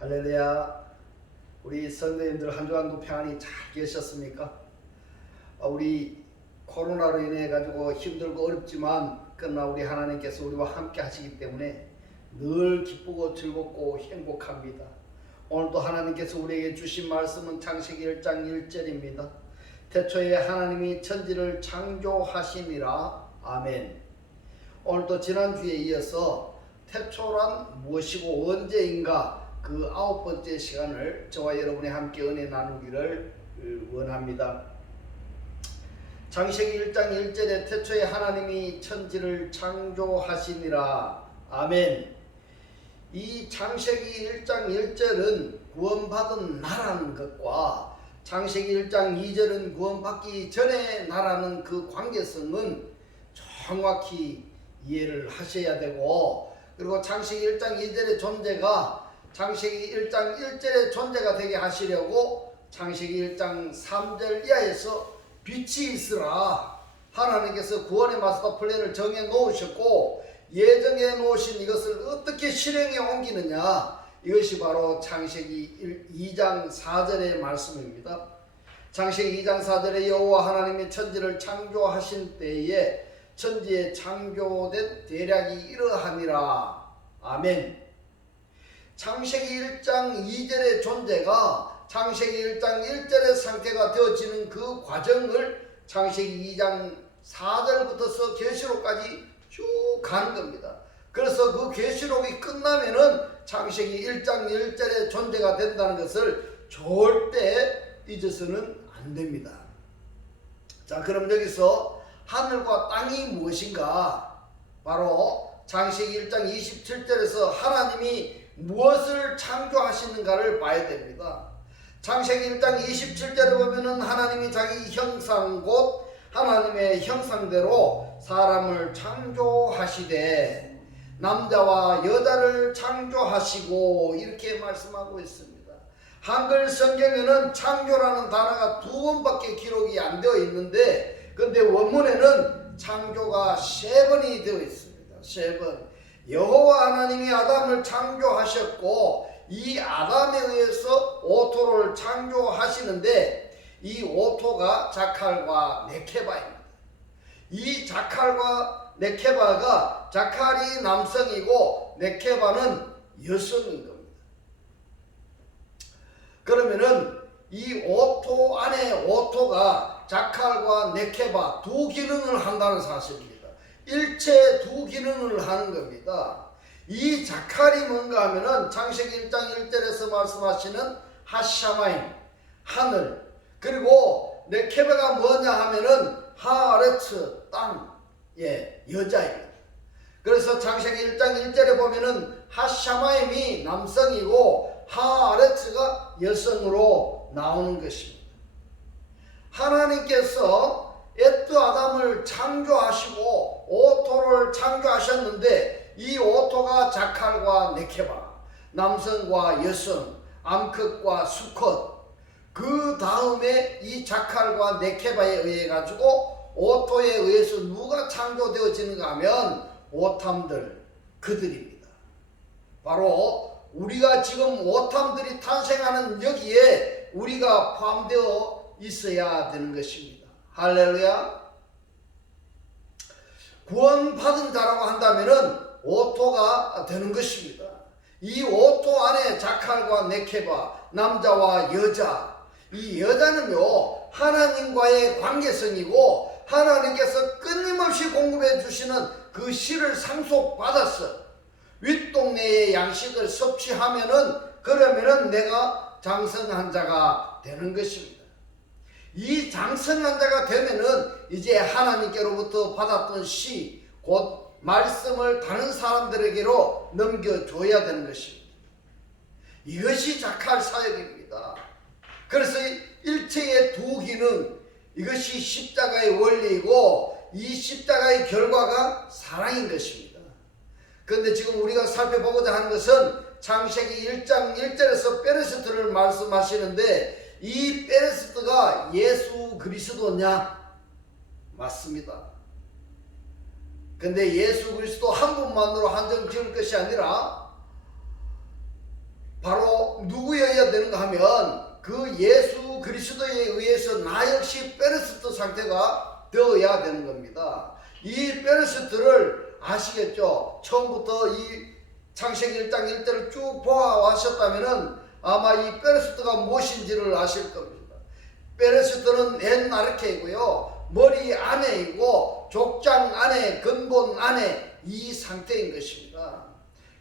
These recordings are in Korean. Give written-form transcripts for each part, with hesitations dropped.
할렐루야. 우리 성도님들 한 주간도 평안히 잘 계셨습니까? 우리 코로나로 인해 가지고 힘들고 어렵지만 그러나 우리 하나님께서 우리와 함께 하시기 때문에 늘 기쁘고 즐겁고 행복합니다. 오늘도 하나님께서 우리에게 주신 말씀은 창세기 1장 1절입니다. 태초에 하나님이 천지를 창조하시니라. 아멘. 오늘도 지난주에 이어서 태초란 무엇이고 언제인가 그 9번째 시간을 저와 여러분이 함께 은혜 나누기를 원합니다. 창세기 1장 1절에 태초에 하나님이 천지를 창조하시니라. 아멘. 이 창세기 1장 1절은 구원받은 나라는 것과 창세기 1장 2절은 구원받기 전에 나라는 그 관계성은 정확히 이해를 하셔야 되고, 그리고 창세기 1장 2절의 존재가 창세기 1장 1절의 존재가 되게 하시려고 창세기 1장 3절 이하에서 빛이 있으라 하나님께서 구원의 마스터 플랜을 정해 놓으셨고, 예정해 놓으신 이것을 어떻게 실행에 옮기느냐, 이것이 바로 창세기 2장 4절의 말씀입니다. 창세기 2장 4절에 여호와 하나님이 천지를 창조하신 때에 천지에 창조된 대략이 이러하니라. 아멘. 창세기 1장 2절의 존재가 창세기 1장 1절의 상태가 되어지는 그 과정을 창세기 2장 4절부터서 계시록까지 쭉 가는 겁니다. 그래서 그 계시록이 끝나면은 창세기 1장 1절의 존재가 된다는 것을 절대 잊어서는 안 됩니다. 자, 그럼 여기서 하늘과 땅이 무엇인가? 바로 창세기 1장 27절에서 하나님이 무엇을 창조하시는가를 봐야 됩니다. 창세기 1장 27절에 보면은 하나님이 자기 형상 곧 하나님의 형상대로 사람을 창조하시되 남자와 여자를 창조하시고 이렇게 말씀하고 있습니다. 한글 성경에는 창조라는 단어가 2번밖에 기록이 안 되어 있는데, 근데 원문에는 창조가 3번이 되어 있습니다. 3번. 여호와 하나님이 아담을 창조하셨고 이 아담에 의해서 오토를 창조하시는데 이 오토가 자칼과 네케바입니다. 이 자칼과 네케바가 자칼이 남성이고 네케바는 여성인 겁니다. 그러면은 이 오토 안에 오토가 자칼과 네케바 2기능을 한다는 사실입니다. 일체 2기능을 하는 겁니다. 이 자칼이 뭔가 하면은 창세기 1장 1절에서 말씀하시는 하샤마임, 하늘, 그리고 네케바가 뭐냐 하면은 하아레츠, 땅, 여자입니다. 그래서 창세기 1장 1절에 보면은 하샤마임이 남성이고 하아레츠가 여성으로 나오는 것입니다. 하나님께서 에뜨 아담을 창조하시고 오토를 창조하셨는데 이 오토가 자칼과 네케바, 남성과 여성, 암컷과 수컷, 그 다음에 이 자칼과 네케바에 의해 가지고 오토에 의해서 누가 창조되어지는가 하면 오탐들, 그들입니다. 바로 우리가 지금 오탐들이 탄생하는 여기에 우리가 포함되어 있어야 되는 것입니다. 할렐루야. 구원받은 자라고 한다면은 오토가 되는 것입니다. 이 오토 안에 자칼과 네케바, 남자와 여자, 이 여자는요 하나님과의 관계성이고 하나님께서 끊임없이 공급해 주시는 그 씨를 상속받았어. 윗동네의 양식을 섭취하면은 그러면은 내가 장성한 자가 되는 것입니다. 이 장성한 자가 되면은 이제 하나님께로부터 받았던 씨, 곧 말씀을 다른 사람들에게로 넘겨줘야 되는 것입니다. 이것이 자칼 사역입니다. 그래서 일체의 2기능, 이것이 십자가의 원리이고 이 십자가의 결과가 사랑인 것입니다. 그런데 지금 우리가 살펴보고자 하는 것은 창세기 1장 1절에서 베레스트를 말씀하시는데 이 베레스트가 예수 그리스도냐? 맞습니다. 근데 예수 그리스도 한 분만으로 한정 지을 것이 아니라 바로 바로 누구여야 되는가 하면 그 예수 그리스도에 의해서 나 역시 페르시트 상태가 되어야 되는 겁니다. 이 페르시트를 아시겠죠? 처음부터 이 창세기 1장 1절을 쭉 보아왔었다면 아마 이 페르시트가 무엇인지를 아실 겁니다. 페르시트는 엔아르케이고요, 머리 안에이고 족장 안에, 근본 안에 이 상태인 것입니다.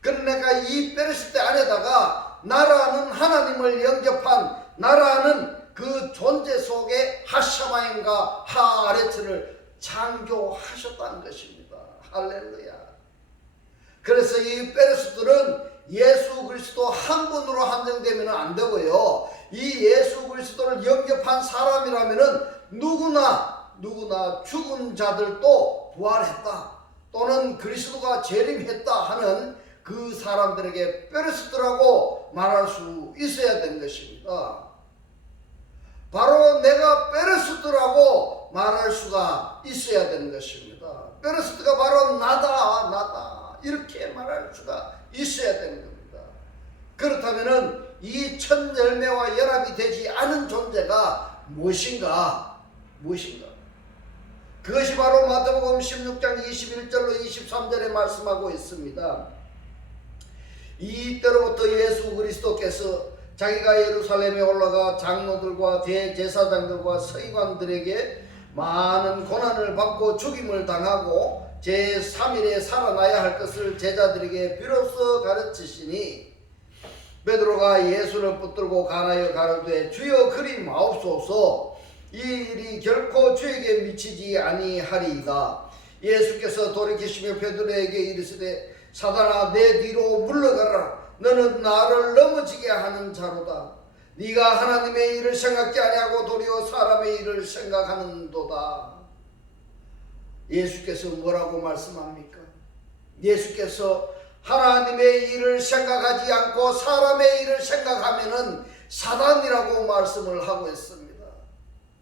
그러니까 이 페르시트 안에다가 나라는 하나님을 영접한 나라는 그 존재 속에 하샤마임과 하아레츠를 창조하셨다는 것입니다. 할렐루야. 그래서 이 페르시트는 예수 그리스도 한 분으로 한정되면 안 되고요, 이 예수 그리스도를 영접한 사람이라면 누구나 죽은 자들도 부활했다 또는 그리스도가 재림했다 하는 그 사람들에게 페르시트라고 말할 수 있어야 되는 것입니다. 바로 내가 페르시트라고 말할 수가 있어야 되는 것입니다. 페르시트가 바로 나다 이렇게 말할 수가 있어야 되는 겁니다. 그렇다면 이 첫 열매와 연합이 되지 않은 존재가 무엇인가? 그것이 바로 마태복음 16장 21절로 23절에 말씀하고 있습니다. 이때로부터 예수 그리스도께서 자기가 예루살렘에 올라가 장로들과 대제사장들과 서기관들에게 많은 고난을 받고 죽임을 당하고 제3일에 살아나야 할 것을 제자들에게 비로소 가르치시니, 베드로가 예수를 붙들고 가나여 가로되 주여 그리 마옵소서, 이 일이 결코 주에게 미치지 아니하리이다. 예수께서 돌이키시며 베드로에게 이르시되 사단아 내 뒤로 물러가라. 너는 나를 넘어지게 하는 자로다. 네가 하나님의 일을 생각지 아니하고 도리어 사람의 일을 생각하는도다. 예수께서 뭐라고 말씀합니까? 예수께서 하나님의 일을 생각하지 않고 사람의 일을 생각하면은 사단이라고 말씀을 하고 있습니다.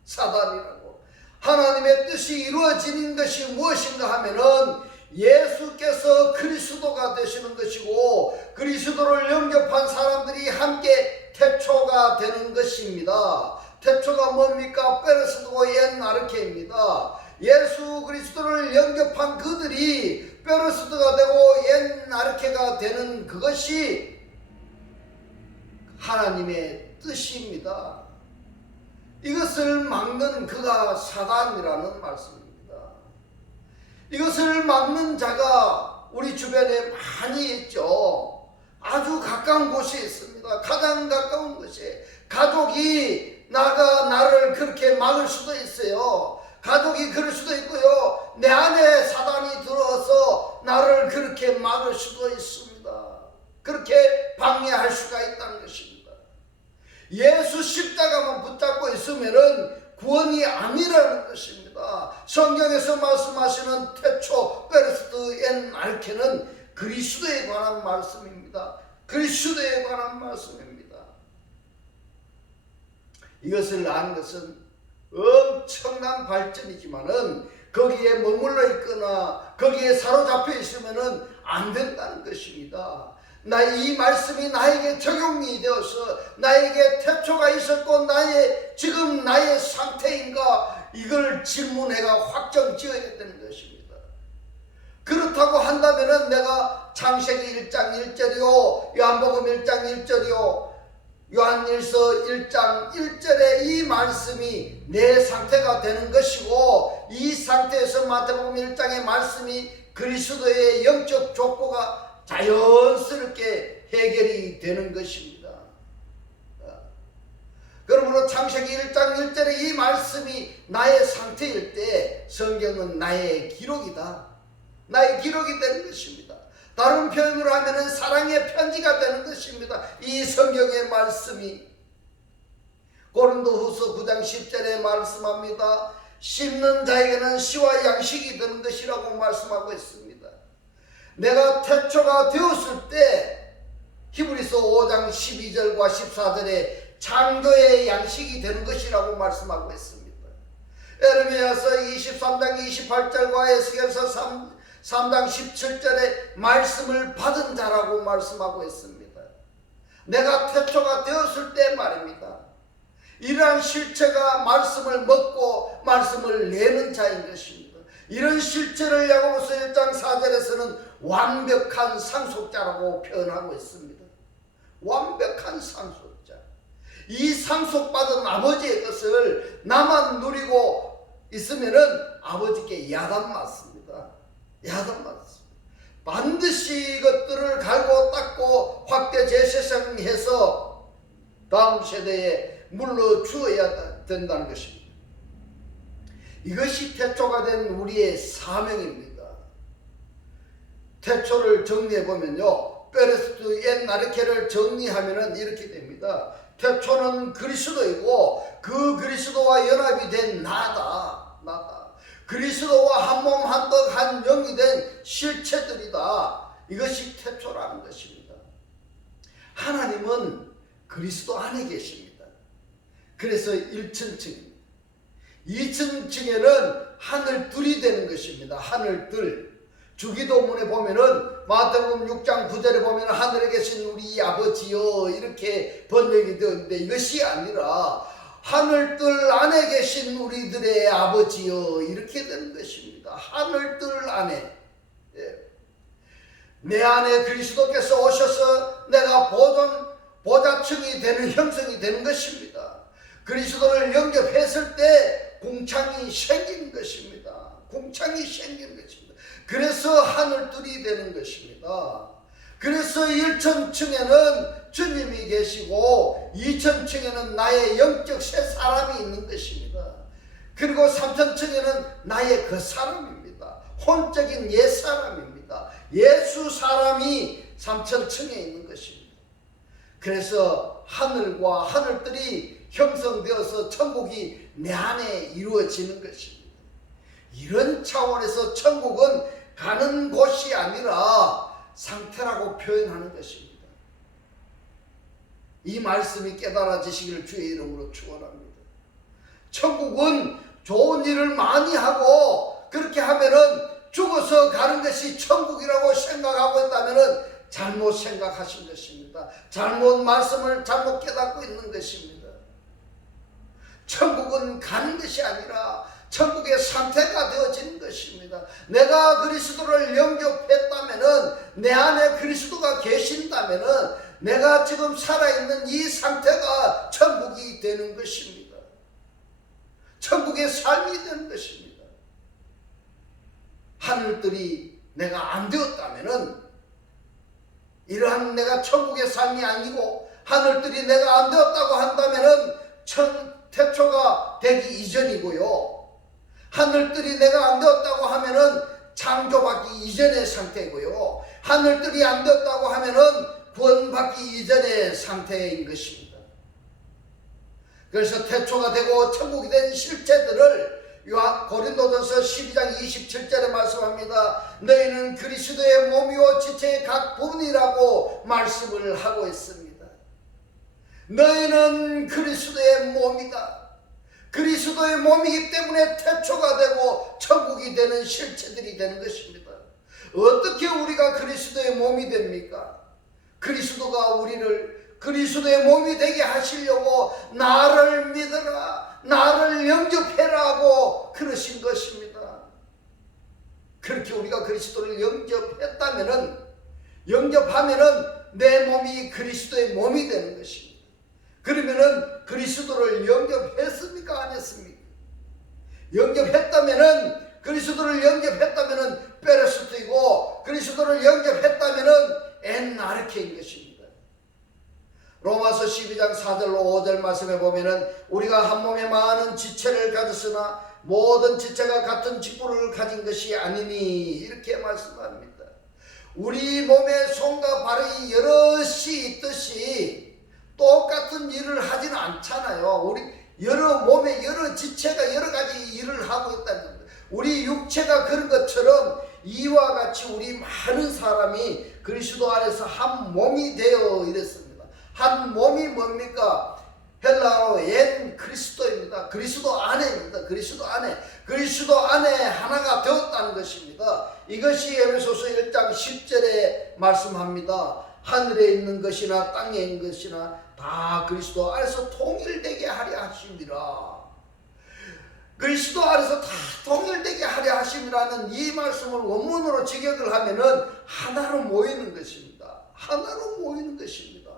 사단이라고. 하나님의 뜻이 이루어지는 것이 무엇인가 하면은 예수께서 그리스도가 되시는 것이고 그리스도를 영접한 사람들이 함께 태초가 되는 것입니다. 태초가 뭡니까? 페르시드고 엔아르케입니다. 예수 그리스도를 영접한 그들이 페르시드가 되고 엔아르케가 되는 그것이 하나님의 뜻입니다. 이것을 막는 그가 사단이라는 말씀입니다. 이것을 막는 자가 우리 주변에 많이 있죠. 아주 가까운 곳에 있습니다. 가장 가까운 곳에 가족이 나를 그렇게 막을 수도 있어요. 가족이 그럴 수도 있고요, 내 안에 사단이 들어서 나를 그렇게 막을 수도 있습니다. 그렇게 방해할 수가 있다는 것입니다. 예수 십자가만 붙잡고 있으면은 구원이 아니라는 것입니다. 성경에서 말씀하시는 태초 페르시드 엔아르케는 그리스도에 관한 말씀입니다. 그리스도에 관한 말씀입니다. 이것을 아는 것은 엄청난 발전이지만은 거기에 머물러 있거나 거기에 사로잡혀 있으면은 안 된다는 것입니다. 이 말씀이 나에게 적용이 되어서 나에게 태초가 있었고 지금 나의 상태인가, 이걸 질문해가 확정 지어야 되는 것입니다. 그렇다고 한다면은 내가 창세기 1장 1절이요, 요한복음 1장 1절이요, 요한일서 1장 1절에 이 말씀이 내 상태가 되는 것이고, 이 상태에서 마태복음 1장의 말씀이 그리스도의 영적 족보가 자연스럽게 해결이 되는 것입니다. 그러므로 창세기 1장 1절에 이 말씀이 나의 상태일 때 성경은 나의 기록이다. 나의 기록이 되는 것입니다. 다른 표현으로 하면 사랑의 편지가 되는 것입니다. 이 성경의 말씀이 고린도후서 9장 10절에 말씀합니다. 씹는 자에게는 씨와 양식이 되는 것이라고 말씀하고 있습니다. 내가 태초가 되었을 때 히브리서 5장 12절과 14절에 창조의 양식이 되는 것이라고 말씀하고 있습니다. 에레미야서 23장 28절과 에스겔서 3장 17절에 말씀을 받은 자라고 말씀하고 있습니다. 내가 태초가 되었을 때 말입니다. 이러한 실체가 말씀을 먹고 말씀을 내는 자인 것입니다. 이런 실체를 야고보서 1장 4절에서는 완벽한 상속자라고 표현하고 있습니다. 완벽한 상속자. 이 상속받은 아버지의 것을 나만 누리고 있으면은 아버지께 야단 맞습니다. 야단 맞습니다. 반드시 이것들을 갈고 닦고 확대 재생해서 다음 세대에 물러 주어야 된다는 것입니다. 이것이 태초가 된 우리의 사명입니다. 태초를 정리해 보면요, 베레스트 옛나르케를 정리하면은 이렇게 됩니다. 태초는 그리스도이고 그 그리스도와 연합이 된 나다. 그리스도와 한 몸 한 떡 한 영이 된 실체들이다. 이것이 태초라는 것입니다. 하나님은 그리스도 안에 계십니다. 그래서 1층입니다. 2층에는 하늘들이 되는 것입니다. 하늘들. 주기도문에 보면은 마태복음 6장 9절에 보면 하늘에 계신 우리 아버지여 이렇게 번역이 되었는데 이것이 아니라 하늘들 안에 계신 우리들의 아버지여 이렇게 되는 것입니다. 하늘들 안에. 내 안에 그리스도께서 오셔서 내가 보좌층이 되는 형성이 되는 것입니다. 그리스도를 영접했을 때 궁창이 생기는 것입니다. 궁창이 생기는 것입니다. 그래서 하늘들이 되는 것입니다. 그래서 1층에는 주님이 계시고 2층에는 나의 영적 새 사람이 있는 것입니다. 그리고 3층에는 나의 그 사람입니다. 혼적인 옛 사람입니다. 예수 사람이 3층에 있는 것입니다. 그래서 하늘과 하늘들이 형성되어서 천국이 내 안에 이루어지는 것입니다. 이런 차원에서 천국은 가는 곳이 아니라 상태라고 표현하는 것입니다. 이 말씀이 깨달아지시기를 주의 이름으로 축원합니다. 천국은 좋은 일을 많이 하고 그렇게 하면은 죽어서 가는 것이 천국이라고 생각하고 있다면은 잘못 생각하신 것입니다. 잘못 말씀을 잘못 깨닫고 있는 것입니다. 천국은 가는 것이 아니라 천국의 상태가 되어지는 것입니다. 내가 그리스도를 영접했다면은 내 안에 그리스도가 계신다면은 내가 지금 살아있는 이 상태가 천국이 되는 것입니다. 천국의 삶이 되는 것입니다. 하늘들이 내가 안 되었다면은 이러한 내가 천국의 삶이 아니고 하늘들이 내가 안 되었다고 한다면은 태초가 되기 이전이고요. 하늘들이 내가 안 되었다고 하면은 창조받기 이전의 상태고요. 하늘들이 안 되었다고 하면은 구원받기 이전의 상태인 것입니다. 그래서 태초가 되고 천국이 된 실체들을 고린도전서 12장 27절에 말씀합니다. 너희는 그리스도의 몸이요 지체의 각 부분이라고 말씀을 하고 있습니다. 너희는 그리스도의 몸이다. 그리스도의 몸이기 때문에 태초가 되고 천국이 되는 실체들이 되는 것입니다. 어떻게 우리가 그리스도의 몸이 됩니까? 그리스도가 우리를 그리스도의 몸이 되게 하시려고 나를 믿어라, 나를 영접해라고 그러신 것입니다. 그렇게 우리가 그리스도를 영접하면은 내 몸이 그리스도의 몸이 되는 것입니다. 그러면은 그리스도를 영접했습니까? 안 했습니까? 그리스도를 영접했다면은 베레스트이고 그리스도를 영접했다면은 엔나르케인 것입니다. 로마서 12장 4절로 5절 말씀에 보면은 우리가 한 몸에 많은 지체를 가졌으나 모든 지체가 같은 직분을 가진 것이 아니니 이렇게 말씀합니다. 우리 몸에 손과 발이 여럿이 있듯이 똑같은 일을 하지는 않잖아요. 우리 몸에 여러 지체가 여러 가지 일을 하고 있다는 겁니다. 우리 육체가 그런 것처럼 이와 같이 우리 많은 사람이 그리스도 안에서 한 몸이 되어 이랬습니다. 한 몸이 뭡니까? 헬라어로 엔 그리스도입니다. 그리스도 안에입니다. 그리스도 안에 하나가 되었다는 것입니다. 이것이 에베소서 1장 10절에 말씀합니다. 하늘에 있는 것이나 땅에 있는 것이나 다 그리스도 안에서 통일되게 하려 하심이라. 그리스도 안에서 다 통일되게 하려 하심이라는 이 말씀을 원문으로 직역을 하면은 하나로 모이는 것입니다. 하나로 모이는 것입니다.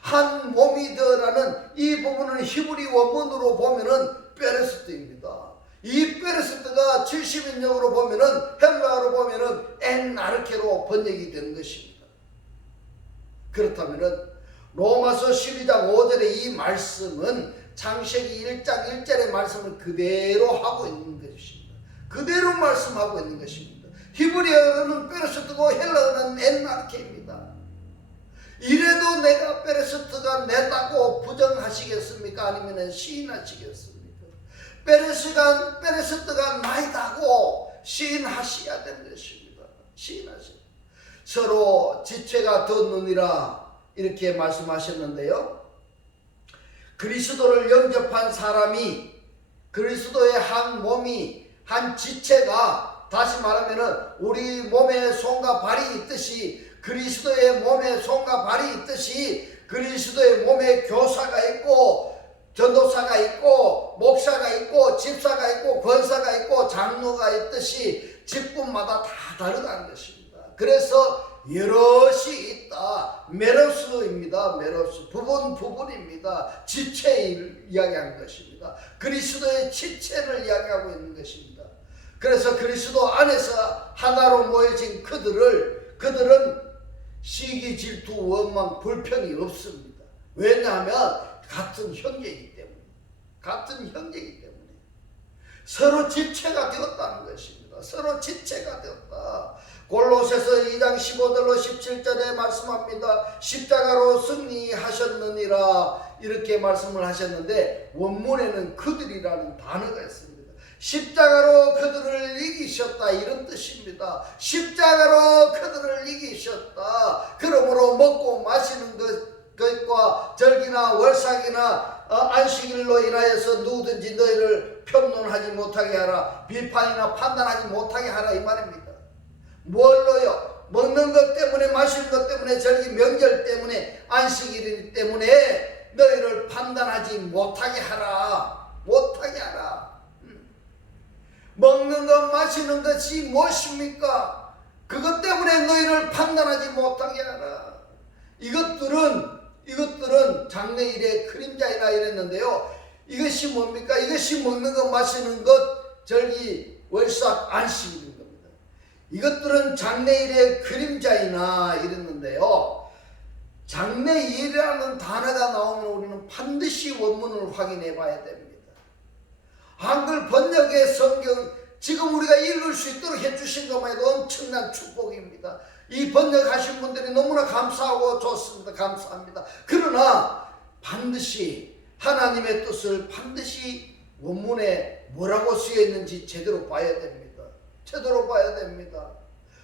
한 몸이 되어라는 이 부분은 히브리 원문으로 보면은 페레스트입니다. 이 페레스트가 70인역으로 보면은 헬라어로 보면은 엔아르케로 번역이 되는 것입니다. 그렇다면은 로마서 12장 5절의 이 말씀은 창세기 1장 1절의 말씀을 그대로 하고 있는 것입니다. 그대로 말씀하고 있는 것입니다. 히브리어는 페레스트고 헬라어는 엔아르케입니다. 이래도 내가 페레스트가 내다고 부정하시겠습니까? 아니면 시인하시겠습니까? 페레스트가 나이다고 시인하셔야 되는 것입니다. 시인하셔야. 서로 지체가 덧느니라 이렇게 말씀하셨는데요. 그리스도를 영접한 사람이 그리스도의 한 몸이 한 지체가 다시 말하면 우리 몸에 손과 발이 있듯이 그리스도의 몸에 손과 발이 있듯이 그리스도의 몸에 교사가 있고 전도사가 있고 목사가 있고 집사가 있고 권사가 있고 장로가 있듯이 직분마다 다 다르다는 것입니다. 그래서 여럿이 있다. 메로스입니다. 메로스 부분입니다. 지체를 이야기하는 것입니다. 그리스도의 지체를 이야기하고 있는 것입니다. 그래서 그리스도 안에서 하나로 모여진 그들은 시기, 질투, 원망, 불평이 없습니다. 왜냐하면 같은 형제이기 때문에 서로 지체가 되었다는 것입니다. 서로 지체가 되었다. 골로새서 2장 15절로 17절에 말씀합니다. 십자가로 승리하셨느니라 이렇게 말씀을 하셨는데 원문에는 그들이라는 단어가 있습니다. 십자가로 그들을 이기셨다 이런 뜻입니다. 십자가로 그들을 이기셨다. 그러므로 먹고 마시는 것과 절기나 월삭이나 안식일로 인하여서 누구든지 너희를 평론하지 못하게 하라. 비판이나 판단하지 못하게 하라 이 말입니다. 뭘로요? 먹는 것 때문에 마시는 것 때문에 절기 명절 때문에 안식일 때문에 너희를 판단하지 못하게 하라. 못하게 하라. 먹는 것 마시는 것이 무엇입니까? 그것 때문에 너희를 판단하지 못하게 하라. 이것들은 장래일의 그림자이라 이랬는데요. 이것이 뭡니까? 이것이 먹는 것 마시는 것 절기 월삭 안식일인 겁니다. 이것들은 장래일의 그림자이나 이랬는데요. 장래일이라는 단어가 나오면 우리는 반드시 원문을 확인해 봐야 됩니다. 한글 번역의 성경 지금 우리가 읽을 수 있도록 해주신 것만 해도 엄청난 축복입니다. 이 번역하신 분들이 너무나 감사하고 좋습니다. 감사합니다. 그러나 반드시 하나님의 뜻을 반드시 원문에 뭐라고 쓰여 있는지 제대로 봐야 됩니다. 제대로 봐야 됩니다.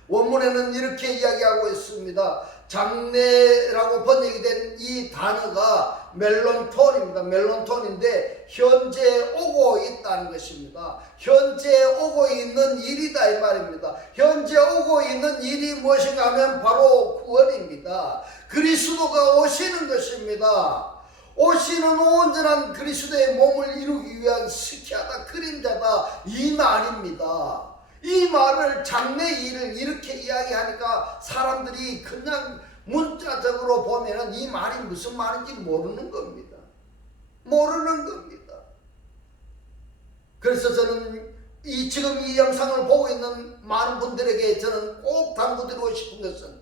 원문에는 이렇게 이야기하고 있습니다. 장래라고 번역이 된 이 단어가 멜론톤입니다. 멜론톤인데 현재 오고 있다는 것입니다. 현재 오고 있는 일이다 이 말입니다. 현재 오고 있는 일이 무엇인가 하면 바로 구원입니다. 그리스도가 오시는 것입니다. 오시는 온전한 그리스도의 몸을 이루기 위한 스키하다 그림자다 이 말입니다. 이 말을 장래일을 이렇게 이야기하니까 사람들이 그냥 문자적으로 보면은 이 말이 무슨 말인지 모르는 겁니다. 모르는 겁니다. 그래서 저는 지금 이 영상을 보고 있는 많은 분들에게 저는 꼭 당부드리고 싶은 것은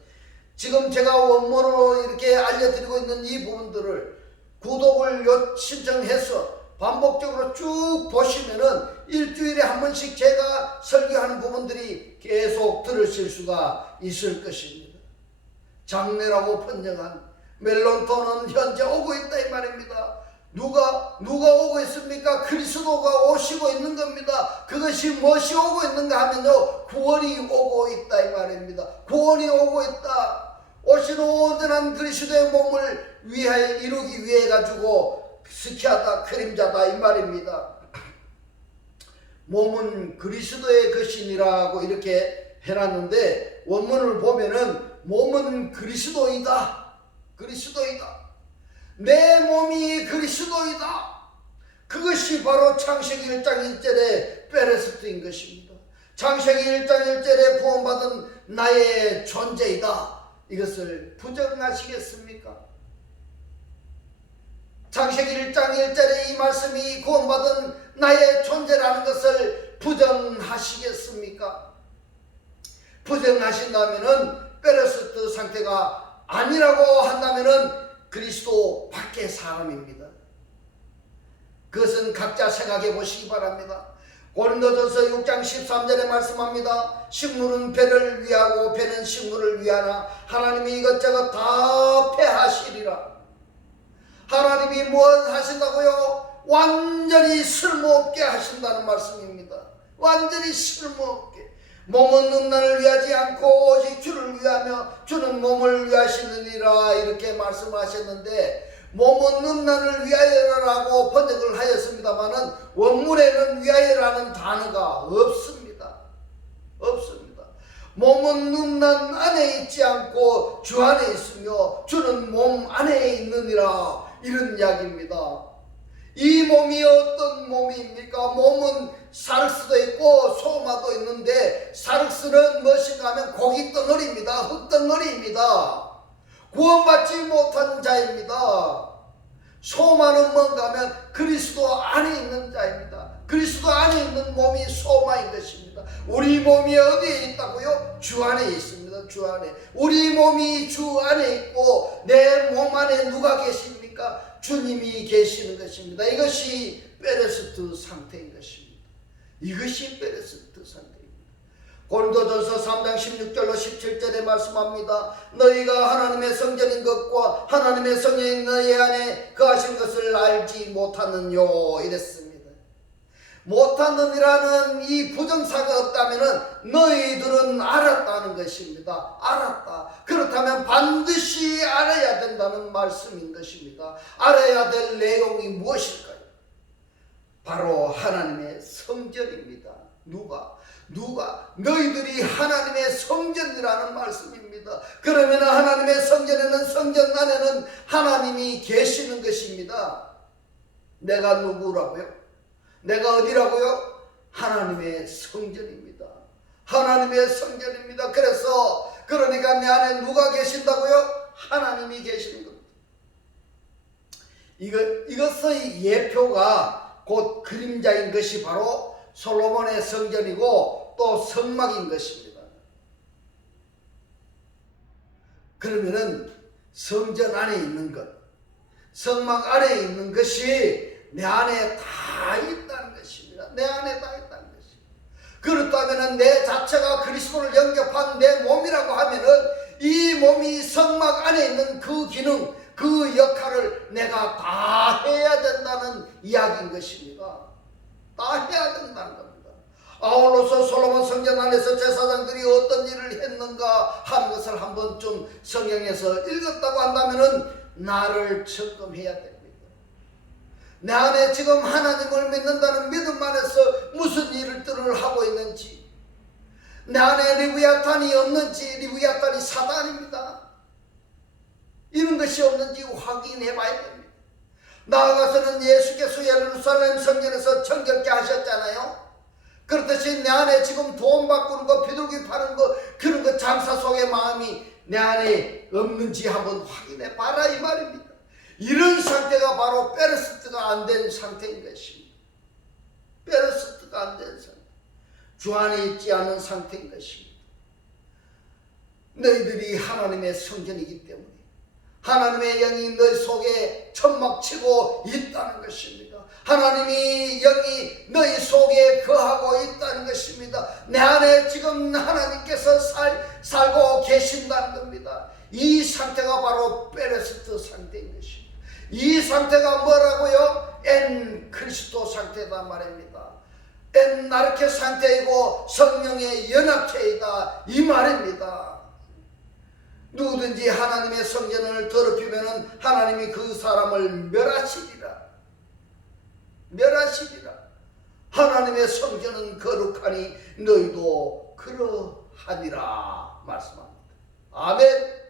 지금 제가 원문으로 이렇게 알려드리고 있는 이 부분들을 구독을 신청해서 반복적으로 쭉 보시면은 일주일에 한 번씩 제가 설교하는 부분들이 계속 들으실 수가 있을 것입니다. 장래라고 번역한 멜론톤은 현재 오고 있다 이 말입니다. 누가 오고 있습니까? 그리스도가 오시고 있는 겁니다. 그것이 무엇이 오고 있는가 하면요, 구원이 오고 있다 이 말입니다. 구원이 오고 있다. 오시는 온전한 그리스도의 몸을 위하여 이루기 위해 가지고 스키하다 그림자다 이 말입니다. 몸은 그리스도의 것이니라고 이렇게 해놨는데 원문을 보면은 몸은 그리스도이다 그리스도이다. 내 몸이 그리스도이다. 그것이 바로 창세기 1장 1절의 페레스트인 것입니다. 창세기 1장 1절에 구원받은 나의 존재이다. 이것을 부정하시겠습니까? 창세기 1장 1절에 이 말씀이 구원받은 나의 존재라는 것을 부정하시겠습니까? 부정하신다면은 페레스트 상태가 아니라고 한다면은 그리스도 밖의 사람입니다. 그것은 각자 생각해 보시기 바랍니다. 고린도전서 6장 13절에 말씀합니다. 식물은 배를 위하고 배는 식물을 위하나 하나님이 이것저것 다 패하시리라. 하나님이 무엇 하신다고요? 완전히 쓸모없게 하신다는 말씀입니다. 완전히 쓸모없게. 몸은 음란을 위하지 않고 오직 주를 위하며 주는 몸을 위하시느니라 이렇게 말씀하셨는데, 몸은 음란을 위하여라고 번역을 하였습니다마는 원문에는 위하여라는 단어가 없습니다. 없습니다. 몸은 음란 안에 있지 않고 주 안에 있으며 주는 몸 안에 있느니라 이런 이야기입니다. 이 몸이 어떤 몸입니까? 몸은 사륵스도 있고 소마도 있는데, 사륵스는 무엇인가 하면 고기 덩어리입니다. 흙덩어리입니다. 구원받지 못한 자입니다. 소마는 뭔가 하면 그리스도 안에 있는 자입니다. 그리스도 안에 있는 몸이 소마인 것입니다. 우리 몸이 어디에 있다고요? 주 안에 있습니다. 주 안에. 우리 몸이 주 안에 있고 내 몸 안에 누가 계십니까? 주님이 계시는 것입니다. 이것이 페레스트 상태인 것입니다. 이것이 페레스트 상태입니다. 고린도전서 3장 16절로 17절에 말씀합니다. 너희가 하나님의 성전인 것과 하나님의 성령이 너희 안에 거하신 것을 알지 못하느뇨 이랬습니다. 못하느니라는 이 부정사가 없다면 너희들은 알았다는 것입니다. 알았다. 그렇다면 반드시 알아야 된다는 말씀인 것입니다. 알아야 될 내용이 무엇일까요? 바로 하나님의 성전입니다. 누가? 너희들이 하나님의 성전이라는 말씀입니다. 그러면 하나님의 성전에는, 성전 안에는 하나님이 계시는 것입니다. 내가 누구라고요? 내가 어디라고요? 하나님의 성전입니다. 하나님의 성전입니다. 그러니까 내 안에 누가 계신다고요? 하나님이 계시는 겁니다. 이것의 예표가 곧 그림자인 것이 바로 솔로몬의 성전이고 또 성막인 것입니다. 그러면은 성전 안에 있는 것, 성막 안에 있는 것이 내 안에 다 있다는 것입니다. 내 안에 다 있다는 것입니다. 그렇다면 내 자체가 그리스도를 영접한 내 몸이라고 하면은 이 몸이 성막 안에 있는 그 기능, 그 역할을 내가 다 해야 된다는 이야기인 것입니다. 다 해야 된다는 겁니다. 아울러서 솔로몬 성전 안에서 제사장들이 어떤 일을 했는가 하는 것을 한번 좀 성경에서 읽었다고 한다면은 나를 점검해야 됩니다. 내 안에 지금 하나님을 믿는다는 믿음 안에서 무슨 일들을 하고 있는지, 내 안에 리브야탄이 없는지, 리브야탄이 사단입니다. 이런 것이 없는지 확인해 봐야 됩니다. 나아가서는 예수께서 예루살렘 성전에서 정결케 하셨잖아요. 그렇듯이 내 안에 지금 돈 바꾸는 거, 비둘기 파는 거, 그런 거 장사 속의 마음이 내 안에 없는지 한번 확인해 봐라 이 말입니다. 이런 상태가 바로 페레스트가 안 된 상태인 것입니다. 페레스트가 안 된 상태, 주 안에 있지 않은 상태인 것입니다. 너희들이 하나님의 성전이기 때문에 하나님의 영이 너희 속에 천막치고 있다는 것입니다. 하나님이 영이 너희 속에 거하고 있다는 것입니다. 내 안에 지금 하나님께서 살고 계신다는 겁니다. 이 상태가 바로 페레스트 상태인 것입니다. 이 상태가 뭐라고요? 엔 그리스도 상태다 말입니다. 엔 나르케 상태이고 성령의 연합체이다 이 말입니다. 누구든지 하나님의 성전을 더럽히면 하나님이 그 사람을 멸하시리라. 하나님의 성전은 거룩하니 너희도 그러하니라 말씀합니다. 아멘.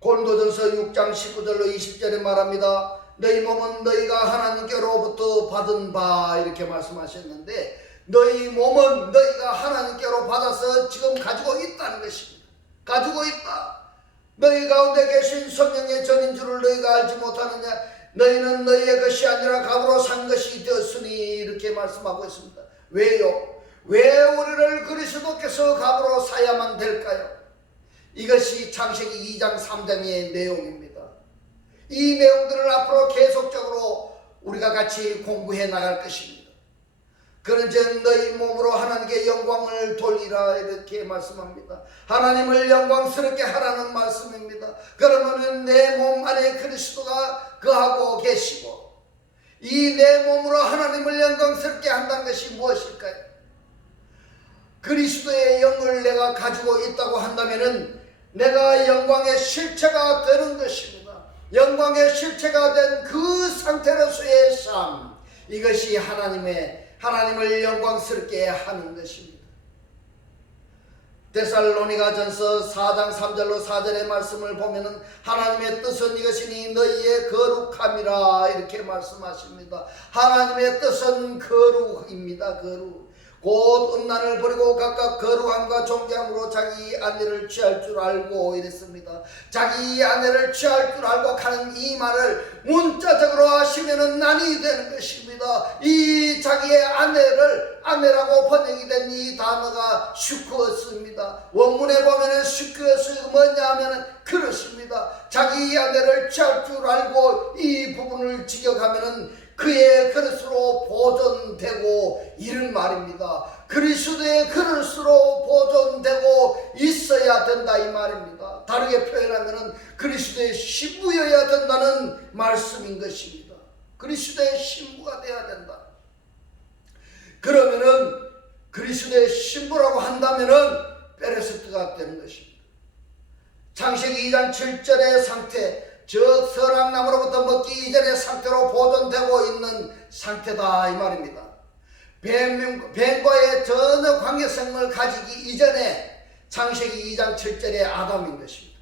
고린도전서 6장 19절로 20절에 말합니다. 너희 몸은 너희가 하나님께로부터 받은 바, 이렇게 말씀하셨는데, 너희 몸은 너희가 하나님께로 받아서 지금 가지고 있다는 것입니다. 가지고 있다. 너희 가운데 계신 성령의 전인 줄을 너희가 알지 못하느냐. 너희는 너희의 것이 아니라 값으로 산 것이 되었으니, 이렇게 말씀하고 있습니다. 왜요? 왜 우리를 그리스도께서 값으로 사야만 될까요? 이것이 창세기 2장 3장의 내용입니다. 이 내용들을 앞으로 계속적으로 우리가 같이 공부해 나갈 것입니다. 그런즉 너희 몸으로 하나님께 영광을 돌리라, 이렇게 말씀합니다. 하나님을 영광스럽게 하라는 말씀입니다. 그러면 내 몸 안에 그리스도가 거하고 계시고, 이 내 몸으로 하나님을 영광스럽게 한다는 것이 무엇일까요? 그리스도의 영을 내가 가지고 있다고 한다면 내가 영광의 실체가 되는 것입니다. 영광의 실체가 된 그 상태로서의 삶, 이것이 하나님을 영광스럽게 하는 것입니다. 데살로니가전서 4장 3절로 4절의 말씀을 보면은 하나님의 뜻은 이것이니 너희의 거룩함이라, 이렇게 말씀하십니다. 하나님의 뜻은 거룩입니다. 거룩. 곧 음란을 버리고 각각 거룩함과 존귀함으로 자기 아내를 취할 줄 알고, 이랬습니다. 자기 아내를 취할 줄 알고 하는 이 말을 문자적으로 하시면은 난이 되는 것입니다. 이 자기의 아내라고 번역이 된 이 단어가 슈크어스입니다. 원문에 보면은 슈크어스가 뭐냐 하면은 그렇습니다. 자기 아내를 취할 줄 알고 이 부분을 직역하면은 그의 그릇으로 보존되고, 이런 말입니다. 그리스도의 그릇으로 보존되고 있어야 된다, 이 말입니다. 다르게 표현하면 그리스도의 신부여야 된다는 말씀인 것입니다. 그리스도의 신부가 되어야 된다. 그러면은 그리스도의 신부라고 한다면은 베레스트가 되는 것입니다. 창세기 2장 7절의 상태, 즉 선악나무로부터 먹기 이전의 상태로 보존되고 있는 상태다, 이 말입니다. 뱀과의 전혀 관계성을 가지기 이전에 창세기 2장 7절의 아담인 것입니다.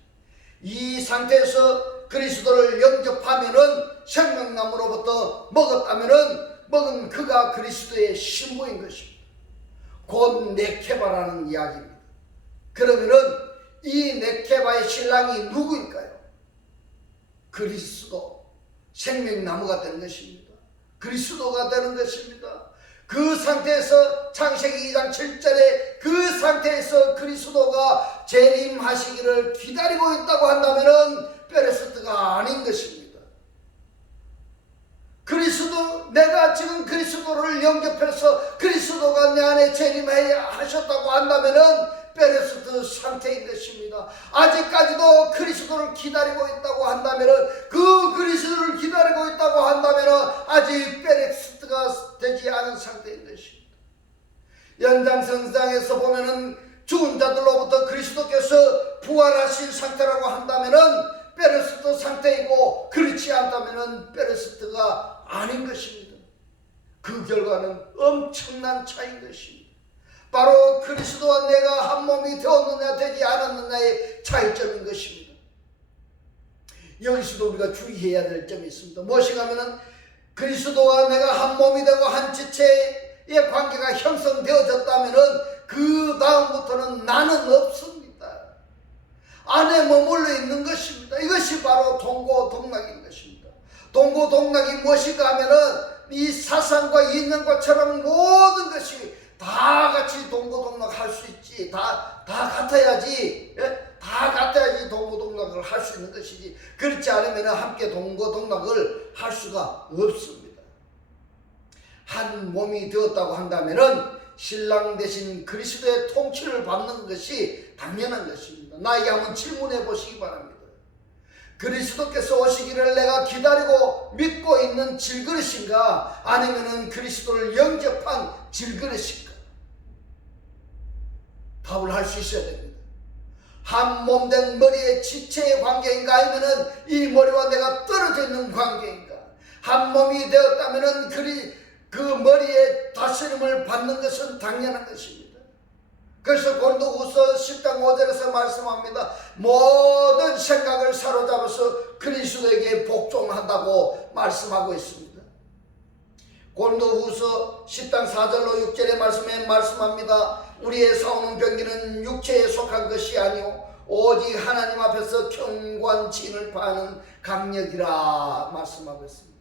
이 상태에서 그리스도를 영접하면은 생명나무로부터 먹은 그가 그리스도의 신부인 것입니다. 곧 네케바라는 이야기입니다. 그러면은 이 네케바의 신랑이 누구일까요? 그리스도, 생명나무가 되는 것입니다. 그리스도가 되는 것입니다. 그 상태에서 창세기 2장 7절에 그 상태에서 그리스도가 재림하시기를 기다리고 있다고 한다면 베레스트가 아닌 것입니다. 내가 지금 그리스도를 영접해서 그리스도가 내 안에 재림하셨다고 한다면 베레스트 상태인 것입니다. 아직까지도 그리스도를 기다리고 있다고 한다면, 그 그리스도를 기다리고 있다고 한다면 아직 베레스트가 되지 않은 상태인 것입니다. 연장성장에서 보면은 죽은 자들로부터 그리스도께서 부활하신 상태라고 한다면 베레스트 상태이고, 그렇지 않다면 베레스트가 아닌 것입니다. 그 결과는 엄청난 차이인 것입니다. 바로 그리스도와 내가 한 몸이 되었느냐 되지 않았느냐의 차이점인 것입니다. 여기서도 우리가 주의해야 될 점이 있습니다. 무엇인가 하면은 그리스도와 내가 한 몸이 되고 한 지체의 관계가 형성되어졌다면은 그 다음부터는 나는 없습니다. 안에 머물러 있는 것입니다. 이것이 바로 동고동락인 것입니다. 동고동락이 무엇인가 하면은 이 사상과 인연과처럼 모든 것이 다 같이 동고동락 할 수 있지. 다 같아야지. 다 같아야지 동고동락을 할 수 있는 것이지. 그렇지 않으면 함께 동고동락을 할 수가 없습니다. 한 몸이 되었다고 한다면 신랑 대신 그리스도의 통치를 받는 것이 당연한 것입니다. 나에게 한번 질문해 보시기 바랍니다. 그리스도께서 오시기를 내가 기다리고 믿고 있는 질그릇인가, 아니면은 그리스도를 영접한 질그릇인가? 답을 할 수 있어야 됩니다. 한 몸 된 머리의 지체의 관계인가, 아니면은 이 머리와 내가 떨어져 있는 관계인가? 한 몸이 되었다면은 그 머리의 다스림을 받는 것은 당연한 것입니다. 그래서 고린도후서 10장 5절에서 말씀합니다. 모든 생각을 사로잡아서 그리스도에게 복종한다고 말씀하고 있습니다. 고린도후서 10장 4절로 6절의 말씀에 말씀합니다. 우리의 싸우는 병기는 육체에 속한 것이 아니오 오직 하나님 앞에서 견고한 진을 파는 강력이라 말씀하고 있습니다.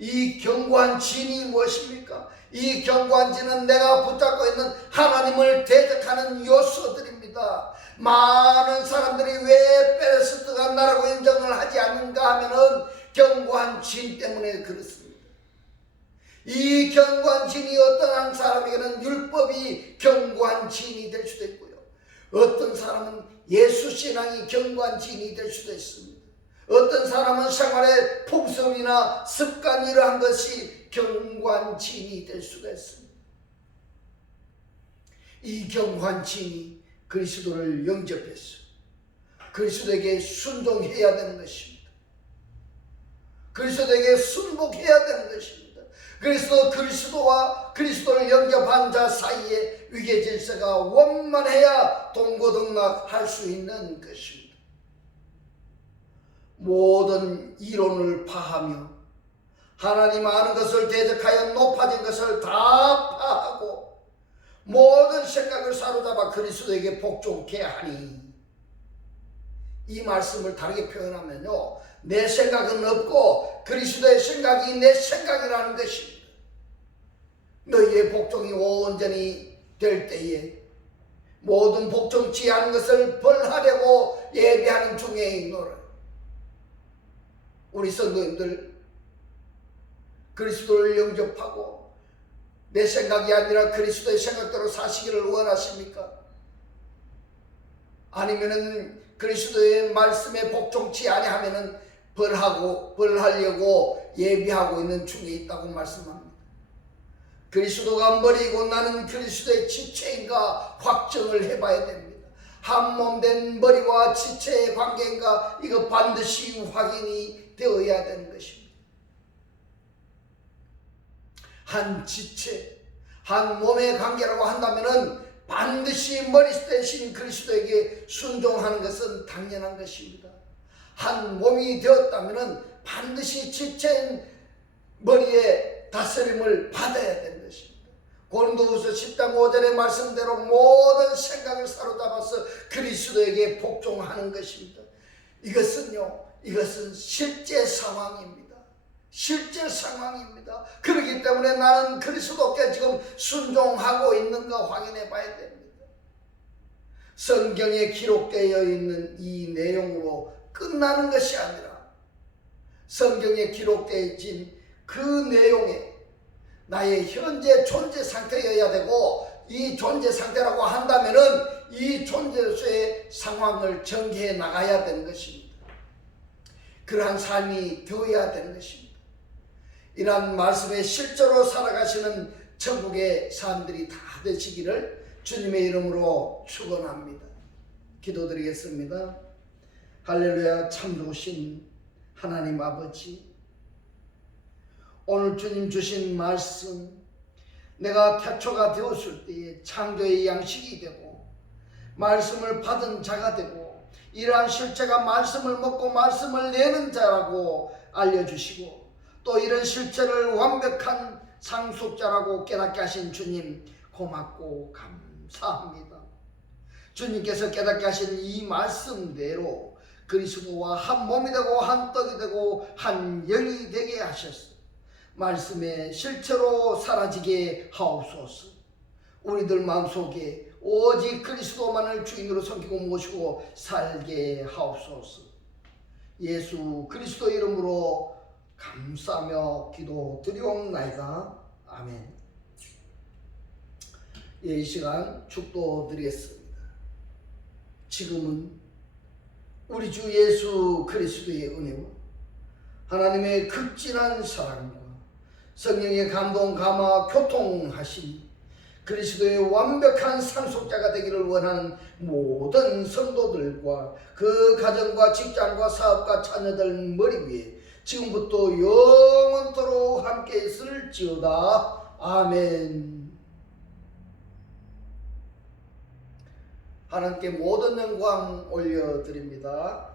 이 견고한 진이 무엇입니까? 이 견고한 진은 내가 붙잡고 있는 하나님을 대적하는 요소들입니다. 많은 사람들이 왜 페레스트가 나라고 인정을 하지 않는가 하면은 견고한 진 때문에 그렇습니다. 이 견고한 진이 어떤 한 사람에게는 율법이 견고한 진이 될 수도 있고요. 어떤 사람은 예수 신앙이 견고한 진이 될 수도 있습니다. 어떤 사람은 생활의 풍습이나 습관 이러한 것이 견고한 진이 될 수가 있습니다. 이 견고한 진이 그리스도를 영접해서 그리스도에게 순종해야 되는 것입니다. 그리스도에게 순복해야 되는 것입니다. 그래서 그리스도와 그리스도를 영접한 자 사이에 위계 질서가 원만해야 동고동락할 수 있는 것입니다. 모든 이론을 파하며 하나님 아는 것을 대적하여 높아진 것을 다 파하고 모든 생각을 사로잡아 그리스도에게 복종케 하니, 이 말씀을 다르게 표현하면요, 내 생각은 없고 그리스도의 생각이 내 생각이라는 것입니다. 너희의 복종이 온전히 될 때에 모든 복종치 않은 것을 벌하려고 예비하는 중에 있노라. 우리 성도님들, 그리스도를 영접하고 내 생각이 아니라 그리스도의 생각대로 사시기를 원하십니까? 아니면은 그리스도의 말씀에 복종치 아니하면은 벌하려고 예비하고 있는 중에 있다고 말씀합니다. 그리스도가 머리이고 나는 그리스도의 지체인가 확정을 해봐야 됩니다. 한 몸 된 머리와 지체의 관계인가, 이거 반드시 확인이 되어야 되는 것입니다. 한 지체, 한 몸의 관계라고 한다면은 반드시 머리 대신 그리스도에게 순종하는 것은 당연한 것입니다. 한 몸이 되었다면은 반드시 지체인 머리의 다스림을 받아야 되는 것입니다. 고린도후서 10장 5절의 말씀대로 모든 생각을 사로잡아서 그리스도에게 복종하는 것입니다. 이것은 실제 상황입니다. 실제 상황입니다. 그렇기 때문에 나는 그리스도께 지금 순종하고 있는가 확인해 봐야 됩니다. 성경에 기록되어 있는 이 내용으로 끝나는 것이 아니라 성경에 기록되어진 그 내용에 나의 현재 존재 상태여야 되고, 이 존재 상태라고 한다면은 이 존재로서의 상황을 전개해 나가야 되는 것입니다. 그러한 삶이 되어야 되는 것입니다. 이러한 말씀에 실제로 살아가시는 천국의 사람들이 다 되시기를 주님의 이름으로 축원합니다. 기도드리겠습니다. 할렐루야. 참 좋으신 하나님 아버지, 오늘 주님 주신 말씀, 내가 태초가 되었을 때에 창조의 양식이 되고 말씀을 받은 자가 되고 이러한 실체가 말씀을 먹고 말씀을 내는 자라고 알려주시고, 또 이런 실체를 완벽한 상속자라고 깨닫게 하신 주님 고맙고 감사합니다. 주님께서 깨닫게 하신 이 말씀대로 그리스도와 한 몸이 되고 한 떡이 되고 한 영이 되게 하셨어. 말씀의 실체로 사라지게 하옵소서. 우리들 마음속에 오직 그리스도만을 주인으로 섬기고 모시고 살게 하옵소서. 예수 그리스도 이름으로 감사하며 기도드리옵나이다. 아멘. 이 시간 축도드리겠습니다. 지금은 우리 주 예수 그리스도의 은혜와 하나님의 극진한 사랑과 성령의 감동 감화 교통하신 그리스도의 완벽한 상속자가 되기를 원하는 모든 성도들과 그 가정과 직장과 사업과 자녀들 머리 위에 지금부터 영원토록 함께 있을지어다. 아멘. 하나님께 모든 영광 올려드립니다.